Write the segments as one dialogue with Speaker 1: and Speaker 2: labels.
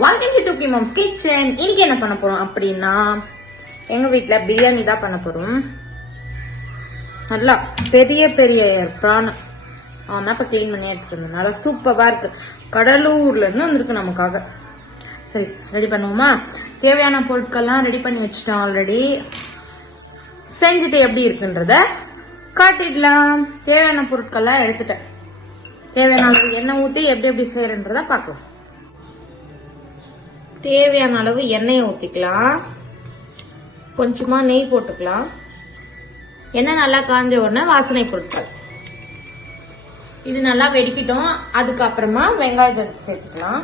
Speaker 1: Welcome to Tookie mom's kitchen இன்னைக்கு என்ன பண்ண போறோம் அப்படின்னா எங்க வீட்ல பிரியாணி தான் பண்ண போறோம். நல்லா பெரிய பெரிய பிரான் அவன் தான் இப்போ க்ளீன் பண்ணி எடுத்துட்டு நல்லா சூப்பராக இருக்கு. கடலூர்ல இருந்து வந்திருக்கு நமக்காக. சரி ரெடி பண்ணுவோமா? தேவையான பொருட்கள்லாம் ரெடி பண்ணி வச்சுட்டோம் ஆல்ரெடி செஞ்சுட்டு எப்படி இருக்குன்றத காட்டிடலாம். தேவையான பொருட்கள்லாம் எடுத்துட்டேன். தேவையான எண்ணெய் ஊற்றி எப்படி எப்படி செய்யறன்றத பார்க்கலாம். தேவையான அளவு எண்ணெயை ஊற்றிக்கலாம் கொஞ்சமாக நெய் போட்டுக்கலாம். எண்ணெய் நல்லா காஞ்ச உடனே வாசனை பொருட்கள். இது நல்லா வெடிக்கிட்டோம். அதுக்கப்புறமா வெங்காயத்தை எடுத்து சேர்த்துக்கலாம்.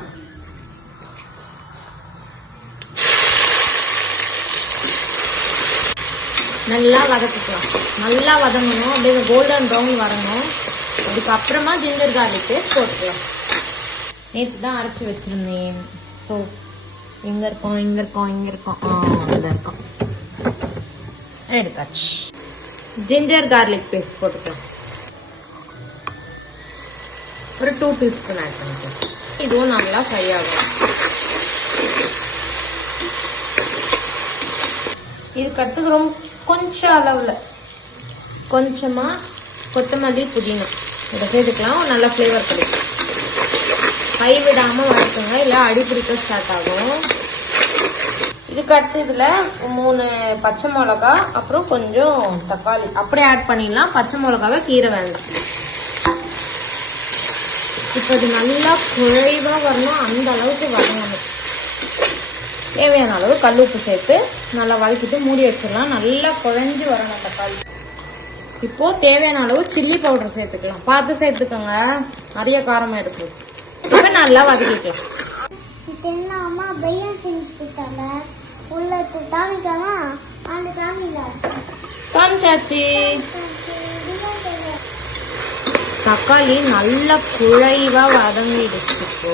Speaker 1: நல்லா வதக்கிக்கலாம். நல்லா வதங்கணும். அப்படியே கோல்டன் ப்ரௌன் வரணும் அதுக்கப்புறமா ஜிஞ்சர் கார்லிக்கு போட்டுக்கலாம். நேற்று தான் அரைச்சி வச்சிருந்தேன். ஸோ இங்க இருக்கோம் இங்க இருக்கோம் இங்க இருக்கோம். ஆ இங்க இருக்கோம். எடுத்தாச்சு. ஜிஞ்சர் கார்லிக் பேஸ்ட் போட்டுக்கலாம் ஒரு டூ டீஸ்பூன் ஆட் பண்ணிக்கலாம் இதுவும் நல்லா ஃப்ரை ஆகும். இதுக்கு அடுத்து ரொம்ப கொஞ்சம் அளவுல. கொஞ்சமா கொத்தமல்லி புதினா. இதை சேர்த்துக்கலாம். ஒரு நல்ல ஃப்ளேவர் கிடைக்கும். கை விடாம வளர்த்துங்க இல்ல அடி பிடிக்க ஸ்டார்ட் ஆகும். இதுக்கு அடுத்து இதுல மூணு பச்சை மிளகா அப்புறம் கொஞ்சம் தக்காளி. அப்படியே ஆட் பண்ணிடலாம். பச்சை மிளகாவை கீரை வேண்டாம் இப்போ இது நல்லா குழைவா வரணும். அந்த அளவுக்கு வரணும். தேவையான அளவு கல் உப்பு சேர்த்து நல்லா வதக்கிட்டு மூடி வச்சிடலாம். நல்லா குழஞ்சு வரணும் தக்காளி. இப்போ தேவையான அளவு சில்லி பவுடர் சேர்த்துக்கலாம். பார்த்து சேர்த்துக்கோங்க. நிறைய காரமா இருக்கு. இப்போ நல்லா வதக்கிக்கலாம்
Speaker 2: இப்போ என்ன அம்மா பையன் செஞ்சு கொடுத்தாங்க உள்ள இப்போ காமிக்காமா அந்த காமில
Speaker 1: காமிச்சாச்சு. தக்காளி நல்லா குழைவா வதங்கிடுச்சு இப்போ.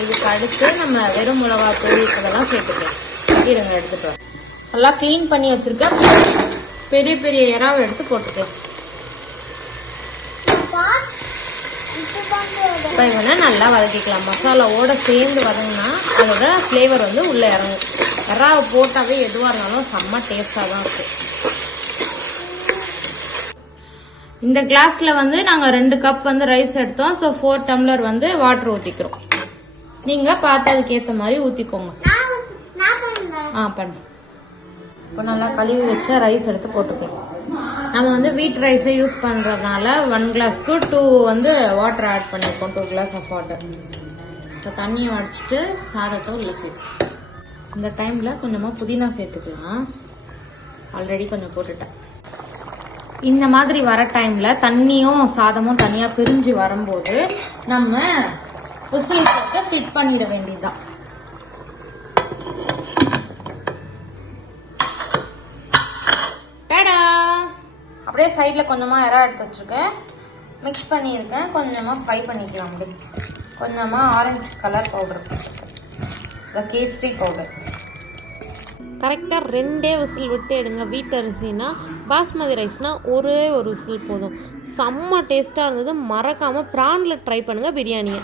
Speaker 1: இதுக்கு அடுத்து நம்ம வெறும் மிளகா தூள் இதெல்லாம் சேர்த்துக்கலாம். இருங்க வரேன். நல்லா க்ளீன் பண்ணி வச்சிருக்கேன். பெரிய பெரிய இறாவை எடுத்து போட்டுக்கலாம்.
Speaker 2: இப்போ வந்து
Speaker 1: இப்போ இதெல்லாம் நல்லா வதக்கிக்கலாம். மசாலாவோட சேர்ந்து வதங்கினா அதோட ஃப்ளேவர் வந்து உள்ள இறங்கும். இறாவை போட்டாவே எதுவாக இருந்தாலும் செம்ம டேஸ்டாக தான் இருக்கும். இந்த கிளாஸ்ல வந்து நாங்க ரெண்டு கப் வந்து ரைஸ் எடுத்தோம். ஸோ ஃபோர் டம்ளர் வந்து வாட்டர் ஊத்திக்கிறோம். நீங்க பார்த்து அதுக்கு ஏத்த மாதிரி
Speaker 2: பண்ணுறேன்
Speaker 1: ஆ பண்ணு இப்போ நல்லா கழுவி வச்ச ரைஸ் எடுத்து போட்டுக்கலாம். நம்ம வந்து வீட் ரைஸை யூஸ் பண்ணுறதுனால ஒன் கிளாஸ்க்கு டூ வந்து வாட்டர் ஆட் பண்ணியிருக்கோம் டூ கிளாஸ் ஆஃப் வாட்டர் இப்போ தண்ணியை வடிச்சிட்டு சாதத்தை உள்ள சேர்த்து இந்த டைமில் கொஞ்சமாக புதினா சேர்த்துக்கலாம். ஆல்ரெடி கொஞ்சம் போட்டுட்டேன். இந்த மாதிரி வர டைமில் தண்ணியும் சாதமும் தனியாக பிரிஞ்சு வரும்போது நம்ம விசில் போட்டு ஃபிட் பண்ணிட வேண்டியதுதான். அப்படியே சைடில் கொஞ்சமாக இறா எடுத்து வச்சுருக்கேன். மிக்ஸ் பண்ணியிருக்கேன். கொஞ்சமாக ஃப்ரை பண்ணிக்கலாம் அப்படி கொஞ்சமாக ஆரஞ்சு கலர் பவுடர் இந்த கேசரி பவுடர்
Speaker 3: கரெக்டாக ரெண்டே விசில் விட்டு எடுங்க. வீட்டு அரிசினா பாஸ்மதி ரைஸ்னால் ஒரே ஒரு விசில் போதும். செம்ம டேஸ்ட்டாக இருந்தது. மறக்காமல் ப்ரானில் ட்ரை பண்ணுங்கள் பிரியாணியை.